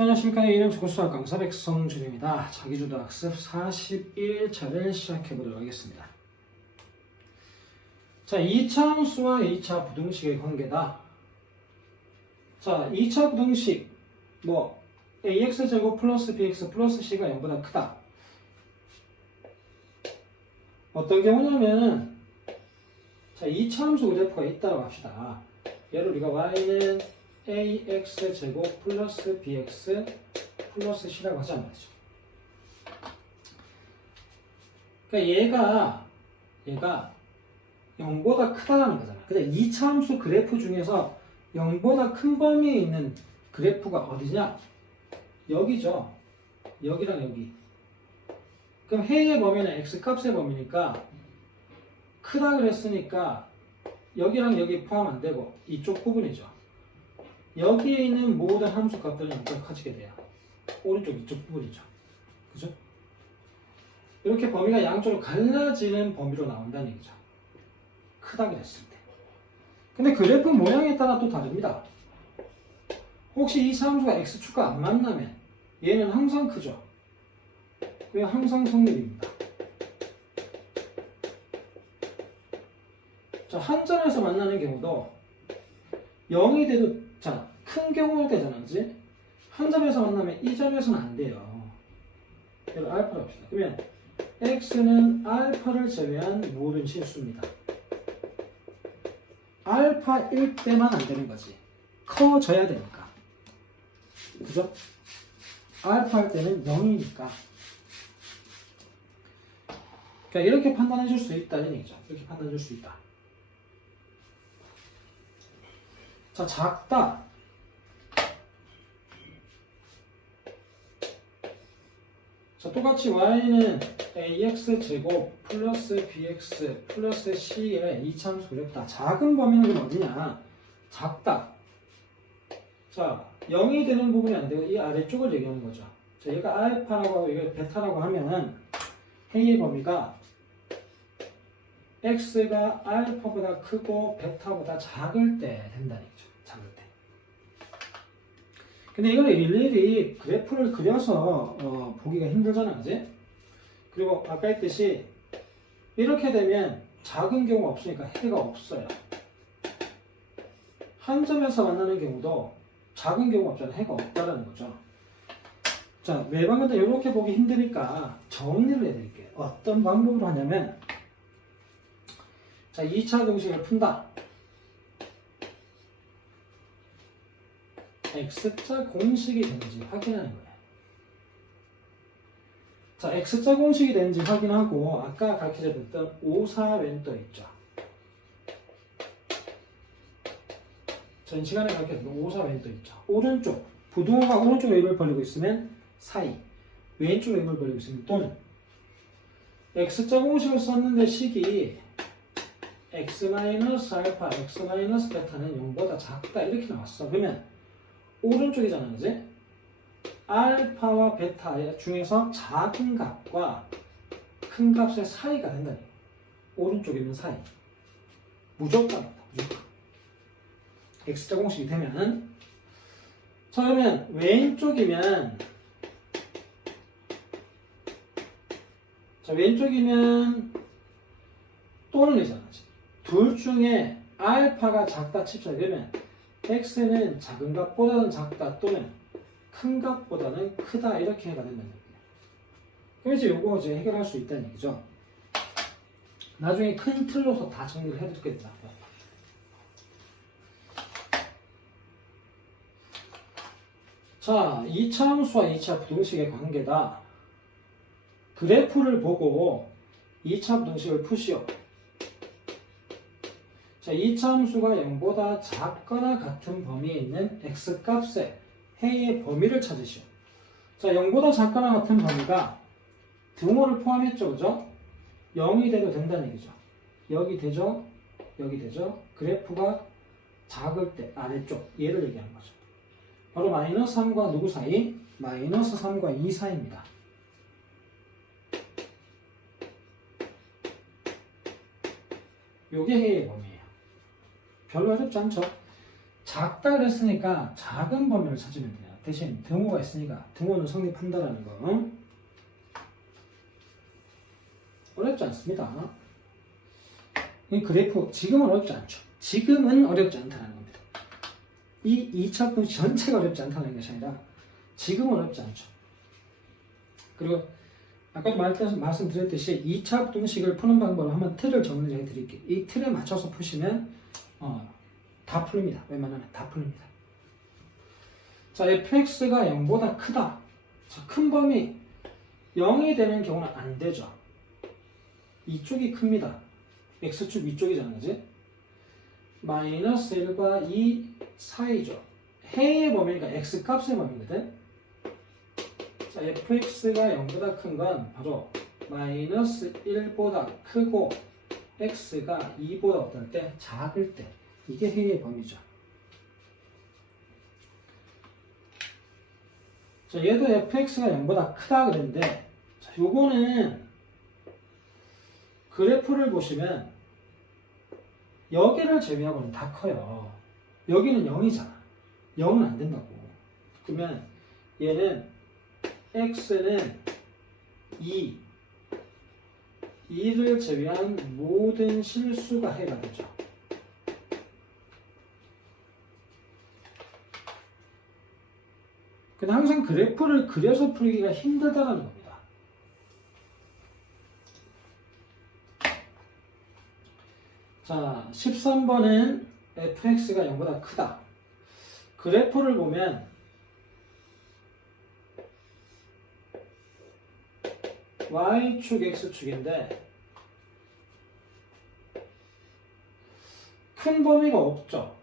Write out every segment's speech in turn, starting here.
자, 안녕하십니까. 이름 고수학 강사 백성준입니다. 자기주도 학습 41차를 시작해 보도록 하겠습니다. 자, 2차 함수와 2차 부등식의 관계다. 자, 2차 부등식, 뭐, ax제곱 플러스 bx 플러스 c가 0보다 크다. 어떤 경우냐면, 자, 2차 함수 그래프가 있다고 합시다. 예를 우리가 y는 ax 제곱 플러스 bx 플러스 c라고 거죠. 그러니까 얘가 얘가 0보다 크다라는 거잖아. 근데 2차 함수 그래프 중에서 0보다 큰 범위에 있는 그래프가 어디냐? 여기죠. 여기랑 여기. 그럼 해의 범위는 x 값의 범위니까 크다 그랬으니까 여기랑 여기 포함 안 되고 이쪽 부분이죠. 여기에 있는 모든 함수 값들은 연결 커지게 돼요. 오른쪽 이쪽 부분이죠. 그죠? 이렇게 범위가 양쪽으로 갈라지는 범위로 나온다는 얘기죠. 크다 그랬을 때. 근데 그래프 모양에 따라 또 다릅니다. 혹시 이 함수가 x축과 안 만나면 얘는 항상 크죠. 왜 항상 성립입니다. 자, 한 점에서 만나는 경우도 0이 돼도 자, 큰 경우일 때잖아, 그지? 한 점에서 만나면 이 점에서는 안 돼요. 그래서 알파로 합시다. 그러면 x는 알파를 제외한 모든 실수입니다. 알파일 때만 안 되는 거지. 커져야 되니까. 그죠? 알파일 때는 0이니까. 그러니까 이렇게 판단해 줄 수 있다는 얘기죠. 이렇게 판단해 줄 수 있다. 자, 작다. 자, 똑같이 y는 ax 제곱 플러스 bx 플러스 c의 이차함수 그랬다. 작은 범위는 어디냐? 작다. 자, 0이 되는 부분이 안 되고 이 아래쪽을 얘기하는 거죠. 자, 얘가 알파라고 하고 이게 베타라고 하면은 해의 범위가 x가 알파보다 크고 베타보다 작을 때 된다는 얘기죠. 작을 때. 근데 이걸 일일이 그래프를 그려서 어, 보기가 힘들잖아, 그지? 그리고 아까 했듯이 이렇게 되면 작은 경우가 없으니까 해가 없어요. 한 점에서 만나는 경우도 작은 경우가 없잖아. 해가 없다라는 거죠. 자, 매방마다 이렇게 보기 힘드니까 정리를 해드릴게요. 어떤 방법으로 하냐면 자, 2차 공식을 푼다. X자 공식이 되는지 확인하는 거예요. 자, X자 공식이 되는지 확인하고 아까 가르쳐줬던 오사왼도 있죠. 전 시간에 가르쳐줬던 오사왼도 있죠. 오른쪽, 부동호가 오른쪽 웨이브를 벌리고 있으면 사이, 왼쪽 웨이브를 벌리고 있으면 또는 X자 공식을 썼는데 식이 x-알파, x-베타는 0보다 작다 이렇게 나왔어. 그러면 오른쪽이잖아, 그지? 알파와 베타 중에서 작은 값과 큰 값의 사이가 된다니. 오른쪽에 있는 사이. 무조건, 무조건. x자 공식이 되면 자 그러면 왼쪽이면 자 왼쪽이면 또는 이잖아. 둘 중에 알파가 작다 칩시다. 그러면 x는 작은 값보다는 작다 또는 큰 값보다는 크다 이렇게 해가 된다는 얘기예요. 이제 요거 이제 해결할 수 있다는 얘기죠. 나중에 큰 틀로서 다 정리를 해두겠다. 자, 2차 함수와 2차 부등식의 관계다. 그래프를 보고 2차 부등식을 푸시오. 자, 2차 함수가 0보다 작거나 같은 범위에 있는 x값의 해의 범위를 찾으시오. 자, 0보다 작거나 같은 범위가 등호를 포함했죠, 그죠? 0이 돼도 된다는 얘기죠. 여기 되죠? 여기 되죠? 그래프가 작을 때 아래쪽 얘를 얘기하는 거죠. 바로 마이너스 3과 누구 사이? 마이너스 3과 2 사이입니다. 요게 해의 범위예요. 별로 어렵지 않죠? 작다 그랬으니까 작은 범위를 찾으면 돼요. 대신 등호가 있으니까 등호는 성립한다라는 거. 응? 어렵지 않습니다. 이 그래프 지금은 어렵지 않죠. 지금은 어렵지 않다는 겁니다. 이 2차 분식 전체가 어렵지 않다는 것이 아니라 지금은 어렵지 않죠. 그리고 아까도 말씀드렸듯이 2차 분식을 푸는 방법을 한번 틀을 정리해 드릴게요. 이 틀에 맞춰서 푸시면 어, 다 풀립니다. 웬만하면 다 풀립니다. 자, fx가 0보다 크다. 자, 큰 범위 0이 되는 경우는 안 되죠. 이쪽이 큽니다. x축 위쪽이잖아, 그지? 마이너스 1과 2 사이죠. 해의 범위가 x 값의 범위거든. 자, fx가 0보다 큰 건 바로 마이너스 1보다 크고 x가 2보다 어떨 때? 작을 때. 이게 해의 범위죠. 자, 얘도 fx가 0보다 크다 그랬는데 자, 요거는 그래프를 보시면 여기를 제외하고는 다 커요. 여기는 0이잖아. 0은 안 된다고. 그러면 얘는 x는 2 2를 제외한 모든 실수가 해가 되죠. 근데 항상 그래프를 그려서 풀기가 힘들다는 겁니다. 자, 13번은 fx가 0보다 크다. 그래프를 보면 y축, x축인데 큰 범위가 없죠.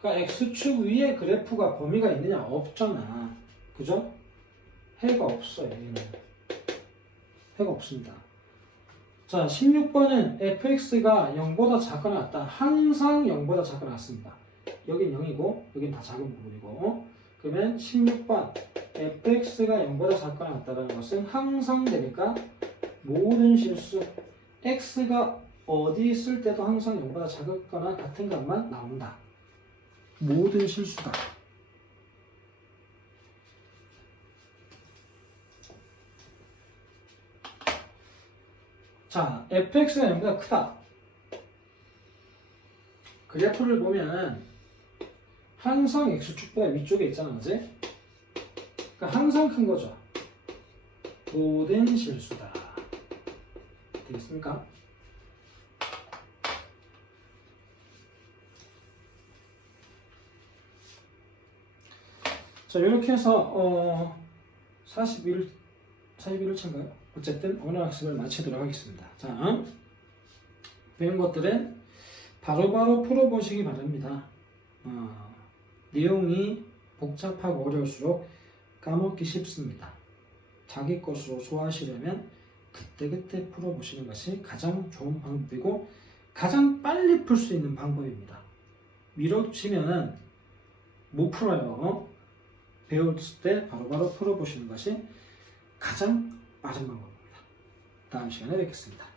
그러니까 x축 위에 그래프가 범위가 있느냐 없잖아. 그죠? 해가 없어요. 얘는 해가 없습니다. 자, 16번은 fx가 0보다 작거나 같다. 항상 0보다 작거나 같습니다. 여긴 0이고 여긴 다 작은 부분이고 어? 그러면 16번 fx가 0보다 작거나 같다는 것은 항상 되니까 모든 실수 x가 어디 있을 때도 항상 0보다 작거나 같은 것만 나온다. 모든 실수다. 자, fx가 0보다 크다. 그래프를 보면 항상 x축보다 위쪽에 있잖아, 그지? 그러니까 항상 큰 거죠. 모든 실수다. 되겠습니까? 자, 이렇게 해서 어 41, 41일차인가요? 어쨌든 오늘 학습을 마치도록 하겠습니다. 자, 배운 것들은 바로 바로 풀어보시기 바랍니다. 어, 내용이 복잡하고 어려울수록 까먹기 쉽습니다. 자기 것으로 소화하시려면 그때그때 풀어보시는 것이 가장 좋은 방법이고 가장 빨리 풀 수 있는 방법입니다. 밀어치면은 못 풀어요. 배울 때 바로바로 풀어보시는 것이 가장 빠른 방법입니다. 다음 시간에 뵙겠습니다.